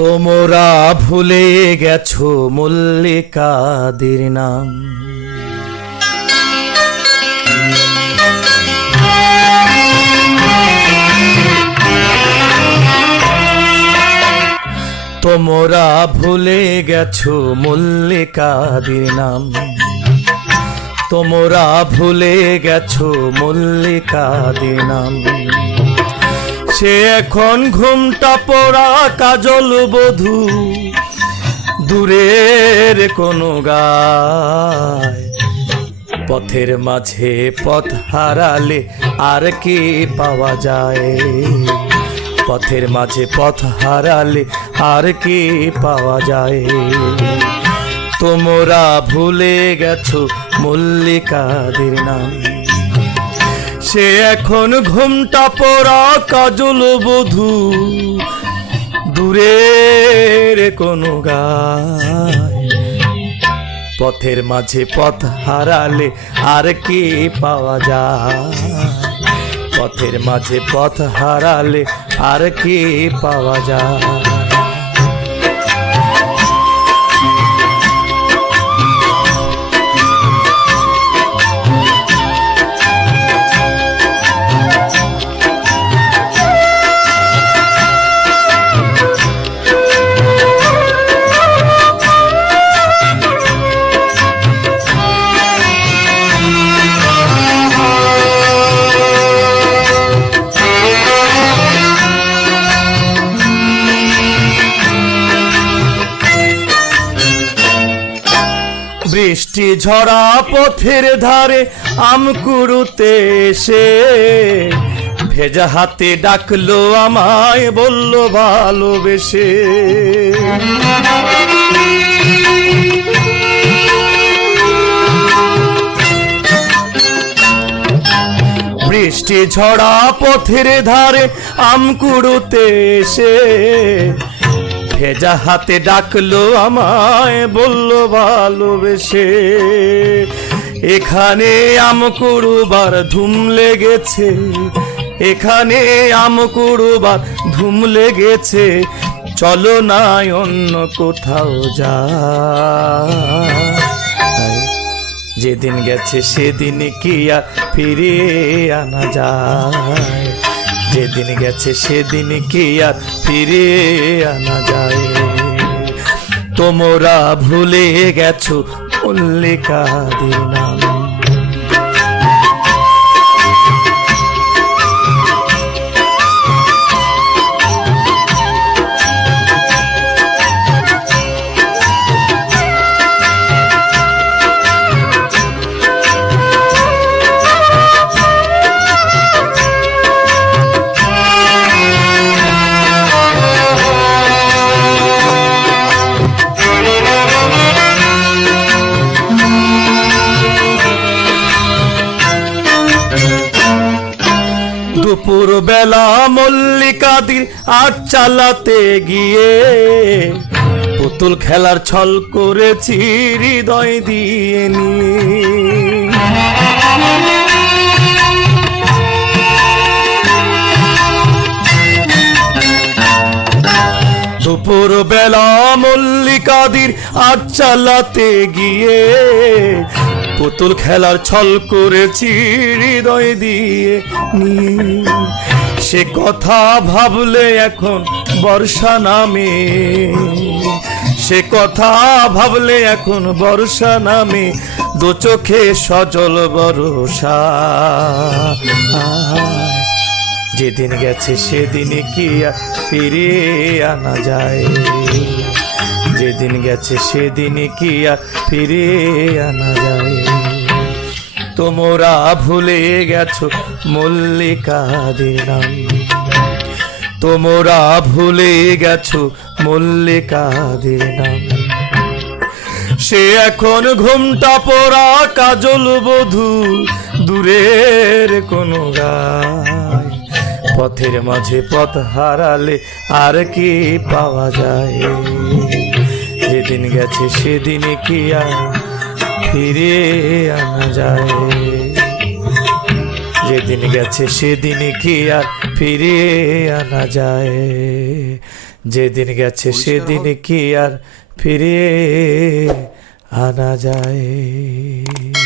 তোমরা ভুলে গেছো মল্লিকাদের নাম। তোমরা ভুলে গেছো মল্লিকাদের নাম। তোমরা ভুলে গেছো মল্লিকাদের নাম। সে এখন ঘুমটা পড়া কাজল বধু। দূরের কোনো গায়, পথের মাঝে পথ হারালে আর কি পাওয়া যায়? পথের মাঝে পথ হারালে আর কি পাওয়া যায়? তোমরা ভুলে গেছো মল্লিকাদের নাম। সে এখন ঘুমটা পড়া কাজল বধু। দূরের কোনো গায়। পথের মাঝে পথ হারালে আর কি পাওয়া যায়? পথের মাঝে পথ হারালে আর কি পাওয়া যায়? বৃষ্টি ঝরা পথের ধারে আমকুড়ুতে এসে। ভেজা হাতে ডাকলো আমায়, বলল ভালোবেসে। বৃষ্টি ঝরা পথের ধারে আমকুড়ুতে এসে। ভেজা হাতে ডাকলো আমায়, বলল ভালোবেসে। এখানে আমকুড়ুবার ধুম লেগেছে, এখানে আমকুড়ুবার ধুম লেগেছে। চলো না অন্য কোথাও যা। যেদিন গেছে সেদিন কি আর ফিরে আনা যায়? যেদিন গেছে সেদিন কি আর ফিরে আনা যায়? তোমরা ভুলে গেছো দিন নাম। দুপুর বেলা মল্লিকাদির আট চালাতে গিয়ে পুতুল খেলার ছল করেছি হৃদয় দিয়ে নিয়ে। দুপুর বেলা মল্লিকাদির আর চালাতে গিয়ে পুতুল খেলার ছল করেছি হৃদয় দিয়ে নিয়ে। সে কথা ভাবলে এখন বর্ষা নামে। সে কথা ভাবলে এখন বর্ষা নামে। দু চোখে সজল বরসা যেদিন গেছে সেদিন কি ফিরিয়ে আনা যায়। যেদিন গেছে সেদিন কি আর ফিরিয়ে আনা যায়। তোমরা ভুলে গেছো মল্লিকাদের নাম। তোমরা ভুলে গেছো মল্লিকাদের নাম। সে এখন ঘুমটা পড়া কাজল বধু, দূরের কোনো গায় পথের মাঝে পথ হারালে আর কি পাওয়া যায়? যেদিন গেছে সেদিন কি আর ফিরে আনা যায়। যেদিন গেছে সেদিন কি আর ফিরে আনা যায়। যেদিন গেছে সেদিন কি আর ফিরে আনা যায়।